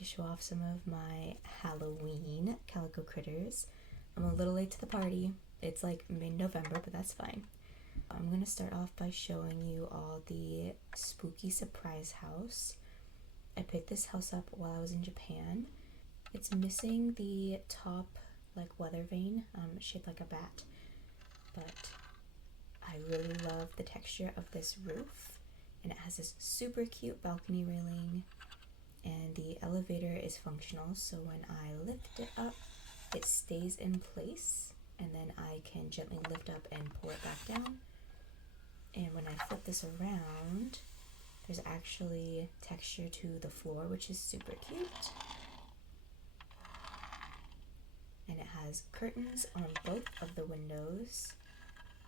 to show off some of my Halloween Calico Critters. I'm a little late to the party. It's like mid-November, but that's fine. I'm going to start off by showing you all the spooky surprise house. I picked this house up while I was in Japan. It's missing the top like weather vane, shaped like a bat, but I really love the texture of this roof, and it has this super cute balcony railing, and the elevator is functional, so when I lift it up it stays in place, and then I can gently lift up and pull it back down. And when I flip this around, there's actually texture to the floor, which is super cute. And it has curtains on both of the windows,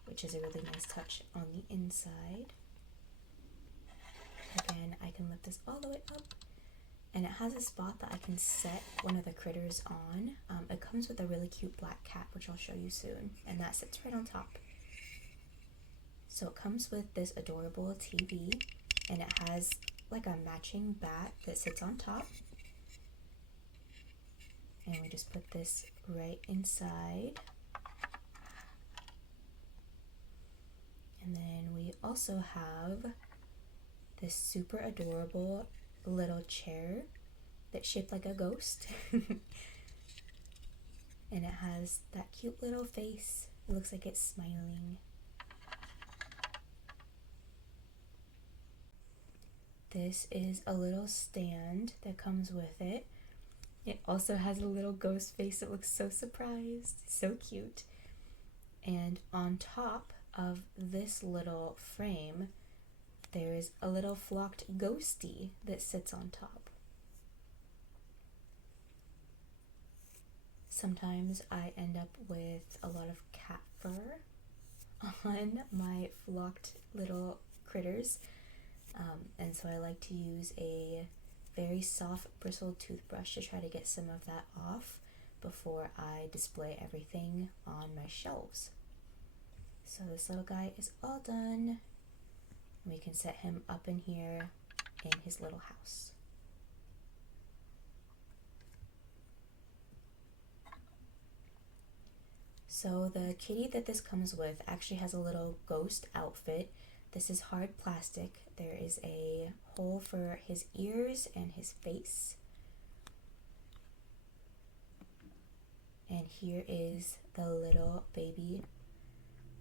which is a really nice touch on the inside. Again, I can lift this all the way up, and it has a spot that I can set one of the critters on. It comes with a really cute black cat, which I'll show you soon, and that sits right on top. So it comes with this adorable TV, and it has like a matching bat that sits on top. And we just put this right inside. And then we also have this super adorable little chair that's shaped like a ghost. And it has that cute little face. It looks like it's smiling. This is a little stand that comes with it. It also has a little ghost face that looks so surprised, so cute. And on top of this little frame, there's a little flocked ghostie that sits on top. Sometimes I end up with a lot of cat fur on my flocked little critters, and so I like to use a very soft bristled toothbrush to try to get some of that off before I display everything on my shelves. So this little guy is all done. We can set him up in here in his little house. So the kitty that this comes with actually has a little ghost outfit. This is hard plastic. There is a hole for his ears and his face. And here is the little baby.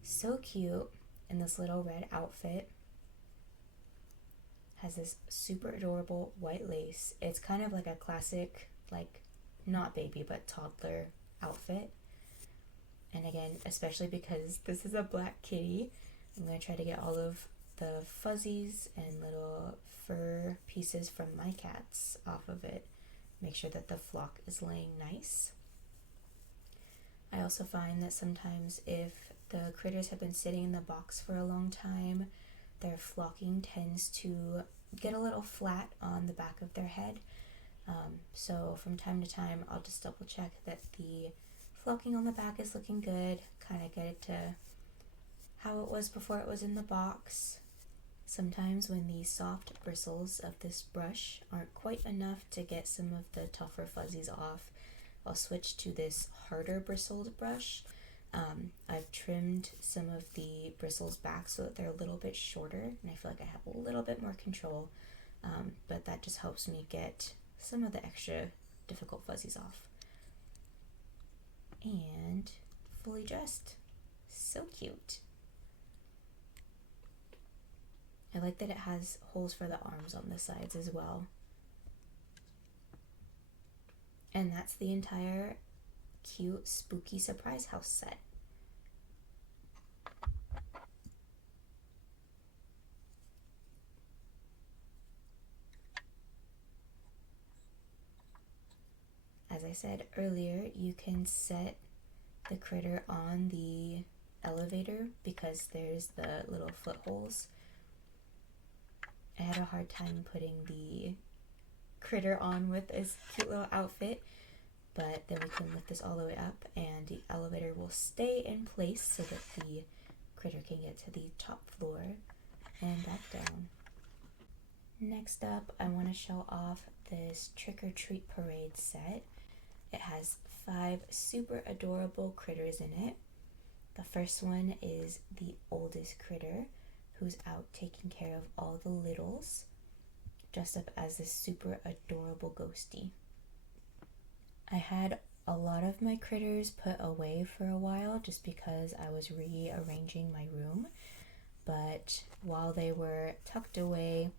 So cute in this little red outfit. Has this super adorable white lace. It's kind of like a classic, like not baby but toddler outfit. And again, especially because this is a black kitty, I'm going to try to get all of the fuzzies and little fur pieces from my cats off of it. Make sure that the flock is laying nice. I also find that sometimes if the critters have been sitting in the box for a long time, their flocking tends to get a little flat on the back of their head. So from time to time, I'll just double check that the flocking on the back is looking good, kind of get it to how it was before it was in the box. Sometimes when the soft bristles of this brush aren't quite enough to get some of the tougher fuzzies off, I'll switch to this harder bristled brush. I've trimmed some of the bristles back so that they're a little bit shorter, and I feel like I have a little bit more control, but that just helps me get some of the extra difficult fuzzies off. And fully dressed. So cute. I like that it has holes for the arms on the sides as well. And that's the entire cute, spooky surprise house set. As I said earlier, you can set the critter on the elevator because there's the little footholes. I had a hard time putting the critter on with this cute little outfit, but then we can lift this all the way up and the elevator will stay in place so that the critter can get to the top floor and back down. Next up, I want to show off this Trick or Treat Parade set. It has 5 super adorable critters in it. The first one is the oldest critter, who's out taking care of all the littles, dressed up as this super adorable ghostie. I had a lot of my critters put away for a while just because I was rearranging my room, but while they were tucked away,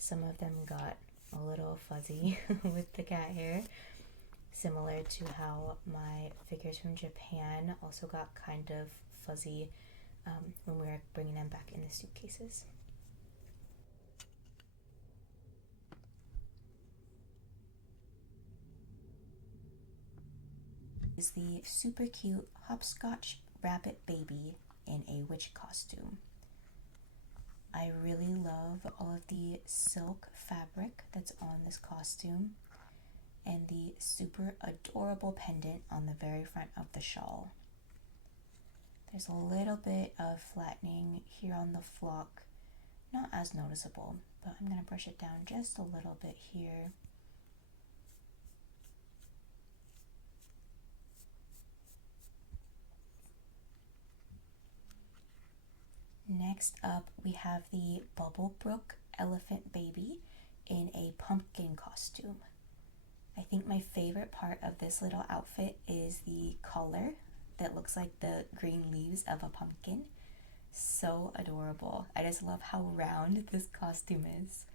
some of them got a little fuzzy with the cat hair, similar to how my figures from Japan also got kind of fuzzy when we were bringing them back in the suitcases. Is the super cute hopscotch rabbit baby in a witch costume. I really love all of the silk fabric that's on this costume and the super adorable pendant on the very front of the shawl. There's a little bit of flattening here on the flock, not as noticeable, but I'm going to brush it down just a little bit here. Next up, we have the Bubblebrook elephant baby in a pumpkin costume. I think my favorite part of this little outfit is the collar that looks like the green leaves of a pumpkin. So adorable. I just love how round this costume is.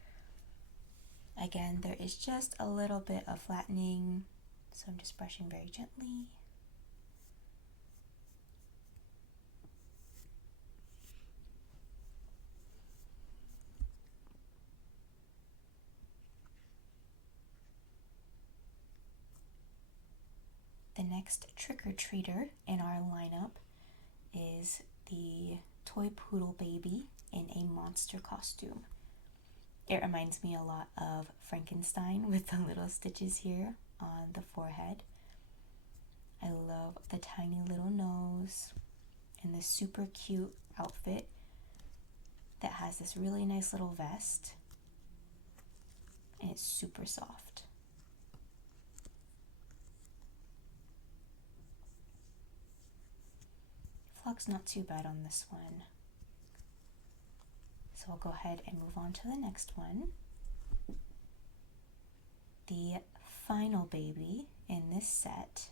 Again, there is just a little bit of flattening, so I'm just brushing very gently. The next trick-or-treater in our lineup is the toy poodle baby in a monster costume. It reminds me a lot of Frankenstein with the little stitches here on the forehead. I love the tiny little nose and this super cute outfit that has this really nice little vest, and it's super soft. Flock's not too bad on this one. So I'll go ahead and move on to the next one. The final baby in this set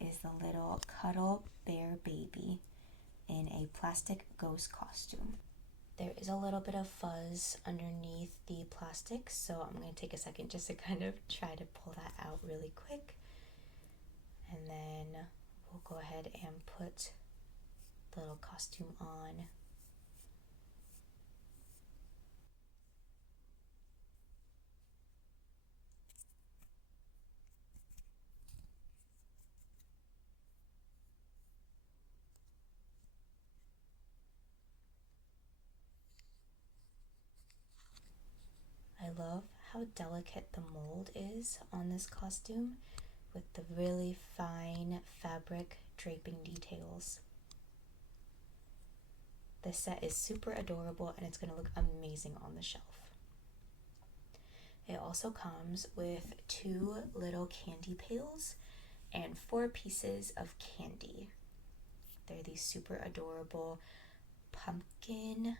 is the little cuddle bear baby in a plastic ghost costume. There is a little bit of fuzz underneath the plastic, so I'm going to take a second just to kind of try to pull that out really quick. And then we'll go ahead and put the little costume on. I love how delicate the mold is on this costume with the really fine fabric draping details. This set is super adorable and it's going to look amazing on the shelf. It also comes with 2 little candy pails and 4 pieces of candy. They're these super adorable pumpkin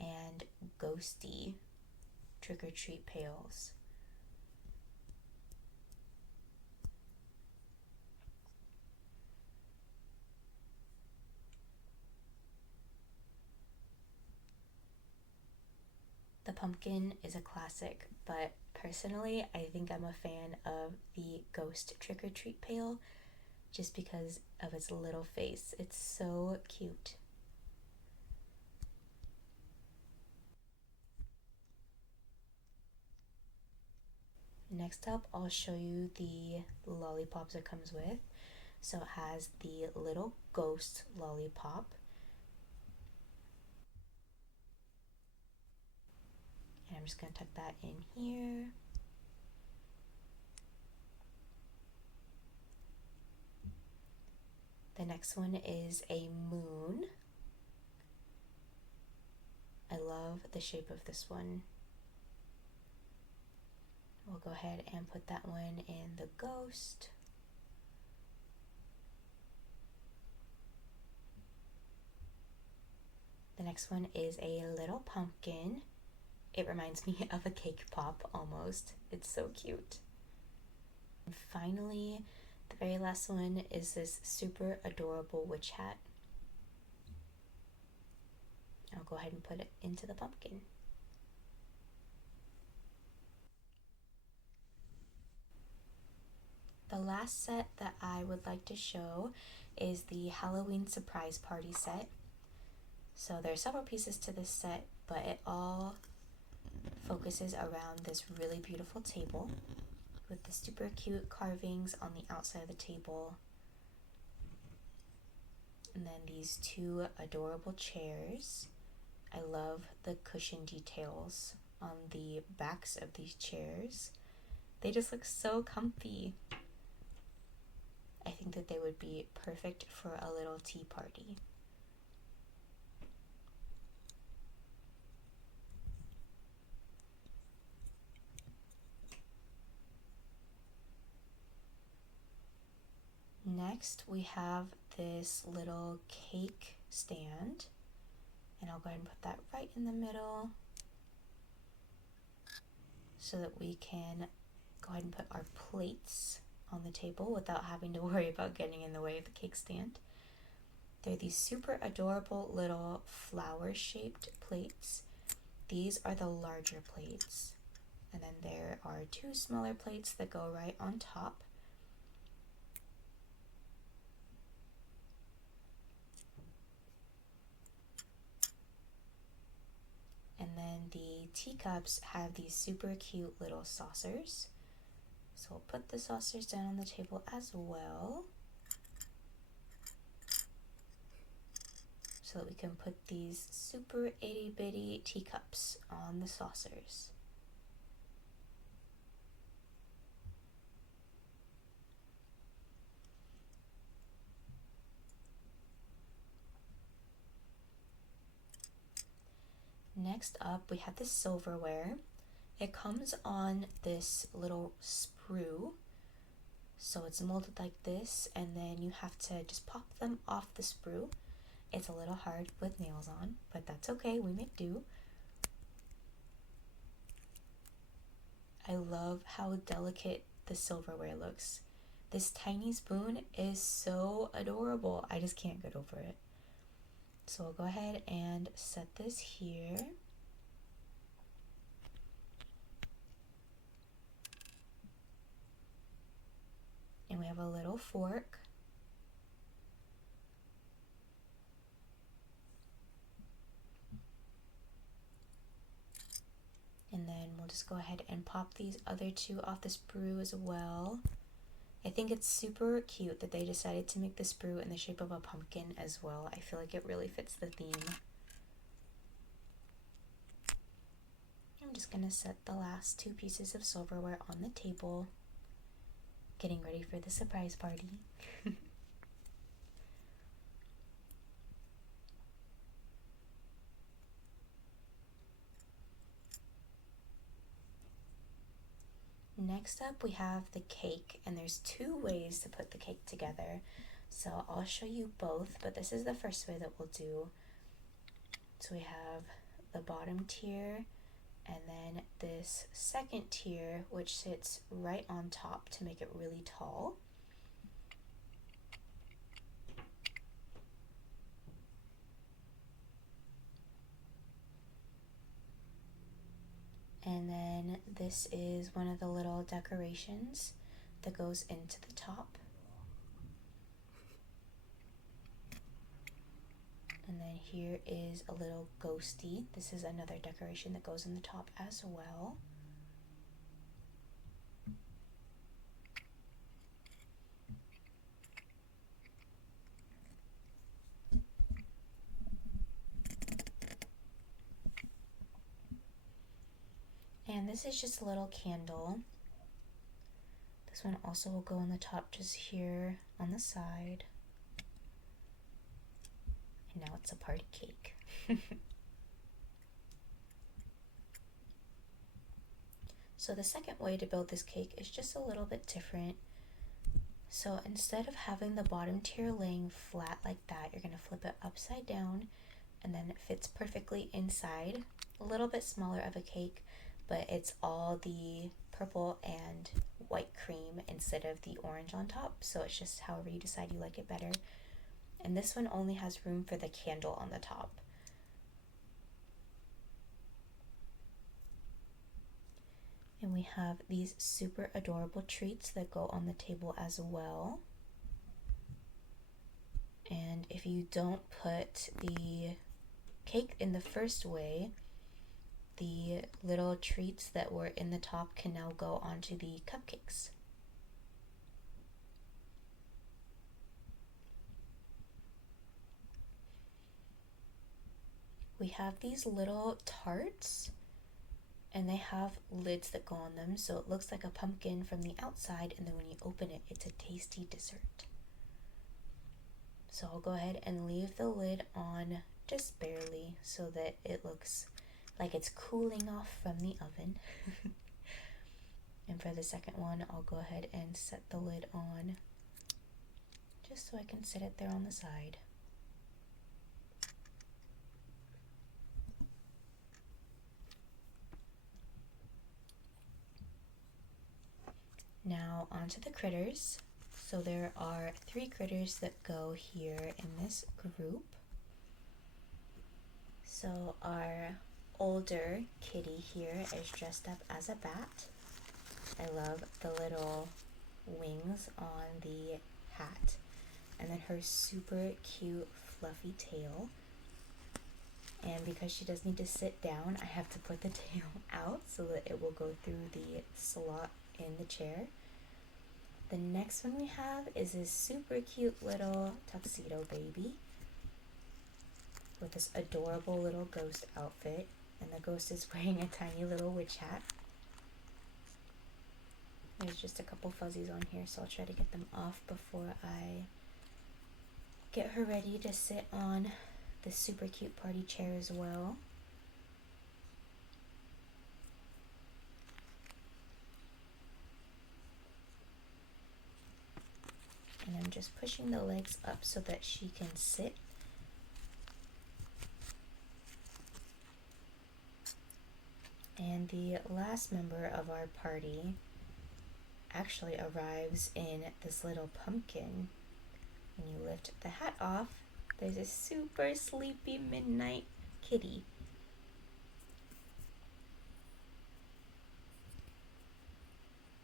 and ghosty trick-or-treat pails. The pumpkin is a classic, but personally I think I'm a fan of the ghost trick-or-treat pail just because of its little face. It's so cute. Next up, I'll show you the lollipops it comes with. So it has the little ghost lollipop. And I'm just going to tuck that in here. The next one is a moon. I love the shape of this one. We'll go ahead and put that one in the ghost. The next one is a little pumpkin. It reminds me of a cake pop almost. It's so cute. And finally, the very last one is this super adorable witch hat. I'll go ahead and put it into the pumpkin. The last set that I would like to show is the Halloween surprise party set. So there are several pieces to this set, but it all focuses around this really beautiful table with the super cute carvings on the outside of the table. And then these two adorable chairs. I love the cushion details on the backs of these chairs. They just look so comfy. I think that they would be perfect for a little tea party. Next, we have this little cake stand, and I'll go ahead and put that right in the middle so that we can go ahead and put our plates on the table without having to worry about getting in the way of the cake stand. They're these super adorable little flower-shaped plates. These are the larger plates, and then there are two smaller plates that go right on top. And then the teacups have these super cute little saucers. So we'll put the saucers down on the table as well, so that we can put these super itty bitty teacups on the saucers. Next up, we have the silverware. It comes on this little sprue, so it's molded like this, and then you have to just pop them off the sprue. It's a little hard with nails on, but that's okay, we make do. I love how delicate the silverware looks. This tiny spoon is so adorable. I just can't get over it. So we'll go ahead and set this here. And we have a little fork. And then we'll just go ahead and pop these other two off the sprue as well. I think it's super cute that they decided to make the sprue in the shape of a pumpkin as well. I feel like it really fits the theme. I'm just gonna set the last two pieces of silverware on the table, getting ready for the surprise party. Next up, we have the cake, and there's two ways to put the cake together. So I'll show you both, but this is the first way that we'll do. So we have the bottom tier, and then this second tier, which sits right on top to make it really tall. And then this is one of the little decorations that goes into the top. And then here is a little ghosty. This is another decoration that goes in the top as well. And this is just a little candle. This one also will go on the top just here on the side. And now it's a party cake. So the second way to build this cake is just a little bit different. So instead of having the bottom tier laying flat like that, you're going to flip it upside down, and then it fits perfectly inside. A little bit smaller of a cake, but it's all the purple and white cream instead of the orange on top. So it's just however you decide you like it better. And this one only has room for the candle on the top. And we have these super adorable treats that go on the table as well. And if you don't put the cake in the first way, the little treats that were in the top can now go onto the cupcakes. We have these little tarts, and they have lids that go on them, so it looks like a pumpkin from the outside, and then when you open it, it's a tasty dessert. So I'll go ahead and leave the lid on just barely so that it looks like it's cooling off from the oven. And for the second one, I'll go ahead and set the lid on just so I can set it there on the side. Now onto the critters. So there are 3 critters that go here in this group. So our older kitty here is dressed up as a bat. I love the little wings on the hat, and then her super cute fluffy tail. And because she does need to sit down, I have to put the tail out so that it will go through the slot in the chair. The next one we have is this super cute little tuxedo baby with this adorable little ghost outfit, and the ghost is wearing a tiny little witch hat. There's just a couple fuzzies on here, so I'll try to get them off before I get her ready to sit on the super cute party chair as well. And I'm just pushing the legs up so that she can sit. And the last member of our party actually arrives in this little pumpkin. When you lift the hat off, there's a super sleepy midnight kitty.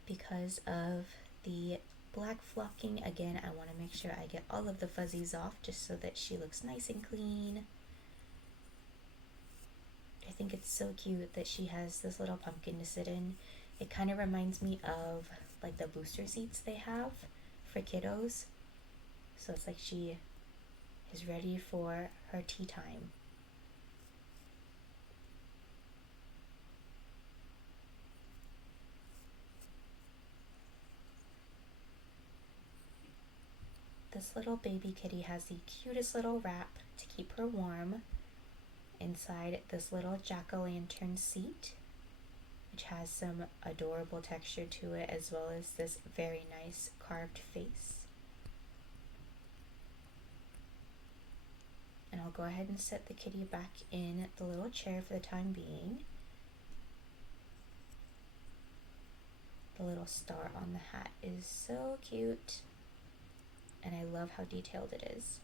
Because of the black flocking, again, I want to make sure I get all of the fuzzies off just so that she looks nice and clean. I think it's so cute that she has this little pumpkin to sit in. It kind of reminds me of like the booster seats they have for kiddos. So it's like she is ready for her tea time. This little baby kitty has the cutest little wrap to keep her warm inside this little jack-o'-lantern seat, which has some adorable texture to it, as well as this very nice carved face. And I'll go ahead and set the kitty back in the little chair for the time being. The little star on the hat is so cute, and I love how detailed it is.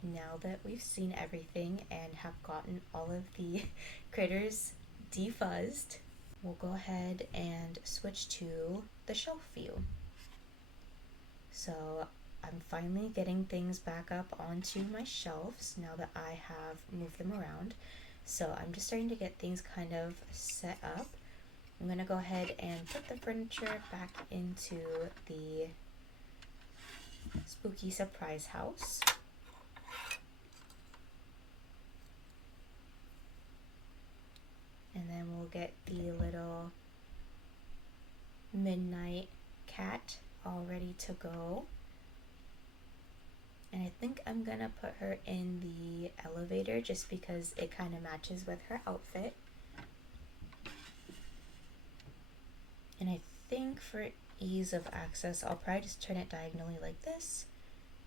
Now that we've seen everything and have gotten all of the critters defuzzed, we'll go ahead and switch to the shelf view. So I'm finally getting things back up onto my shelves now that I have moved them around. So I'm just starting to get things kind of set up. I'm going to go ahead and put the furniture back into the spooky surprise house. And then we'll get the little midnight cat all ready to go. And I think I'm gonna put her in the elevator just because it kind of matches with her outfit. And I think for ease of access, I'll probably just turn it diagonally like this.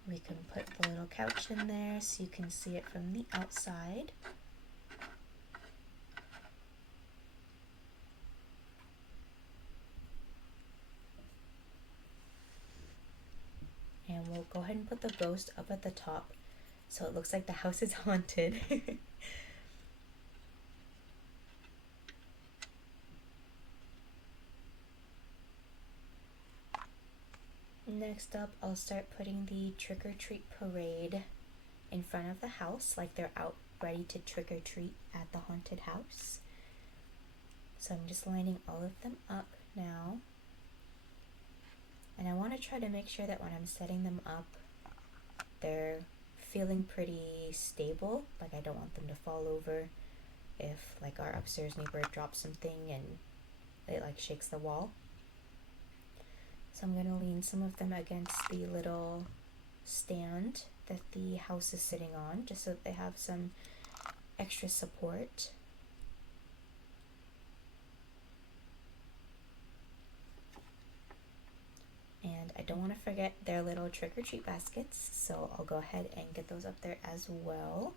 We can put the little couch in there so you can see it from the outside. And we'll go ahead and put the ghost up at the top so it looks like the house is haunted. Next up, I'll start putting the trick-or-treat parade in front of the house, like they're out ready to trick-or-treat at the haunted house. So I'm just lining all of them up now. And I want to try to make sure that when I'm setting them up, they're feeling pretty stable. Like I don't want them to fall over if like our upstairs neighbor drops something and it like shakes the wall. So I'm going to lean some of them against the little stand that the house is sitting on, just so that they have some extra support. And I don't want to forget their little trick-or-treat baskets, so I'll go ahead and get those up there as well.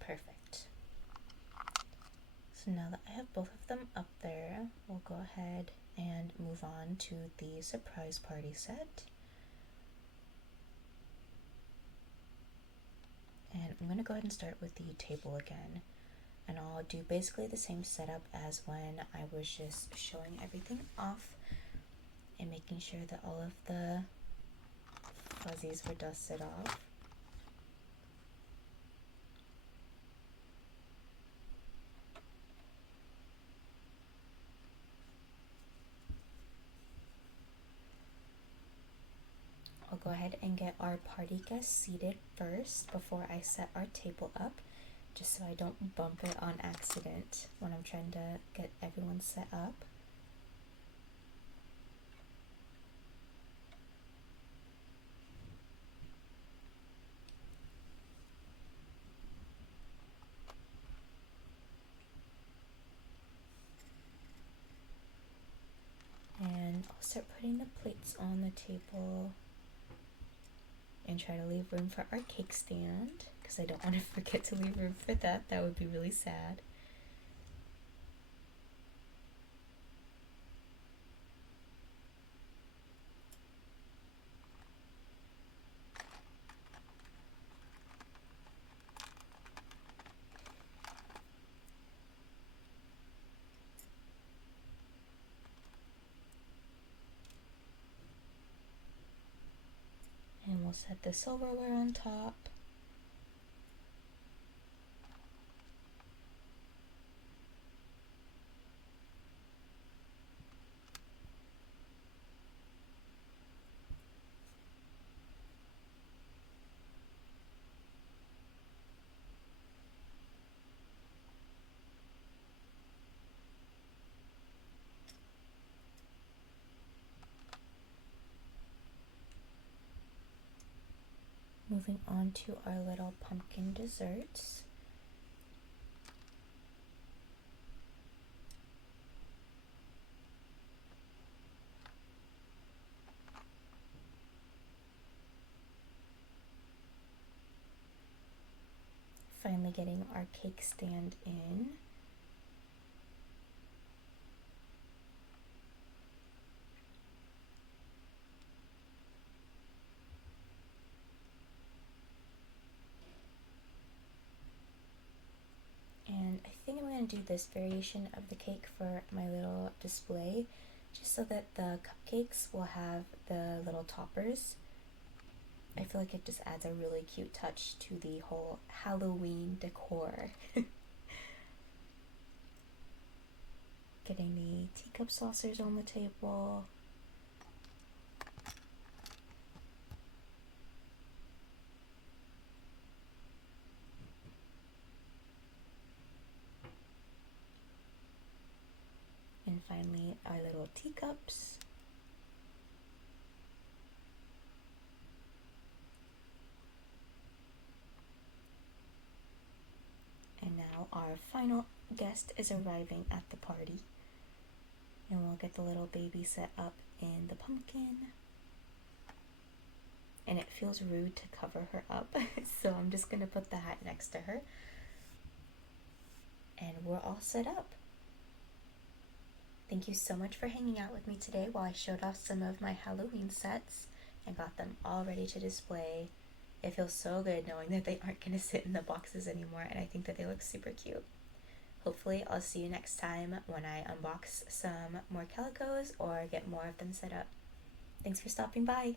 Perfect. So now that I have both of them up there, we'll go ahead and move on to the surprise party set. And I'm going to go ahead and start with the table again. And I'll do basically the same setup as when I was just showing everything off and making sure that all of the fuzzies were dusted off. I'll go ahead and get our party guests seated first before I set our table up, just so I don't bump it on accident when I'm trying to get everyone set up. And I'll start putting the plates on the table and try to leave room for our cake stand, because I don't want to forget to leave room for that. That would be really sad. And we'll set the silverware on top. Moving on to our little pumpkin desserts. Finally getting our cake stand in. And I think I'm going to do this variation of the cake for my little display, just so that the cupcakes will have the little toppers. I feel like it just adds a really cute touch to the whole Halloween decor. Getting the teacup saucers on the table. And finally, our little teacups. And now now our final guest is arriving at the party. And we'll get the little baby set up in the pumpkin. And it feels rude to cover her up, so I'm just gonna put the hat next to her. And we're all set up. Thank you so much for hanging out with me today while I showed off some of my Halloween sets and got them all ready to display. It feels so good knowing that they aren't gonna sit in the boxes anymore, and I think that they look super cute. Hopefully I'll see you next time when I unbox some more calicos or get more of them set up. Thanks for stopping by.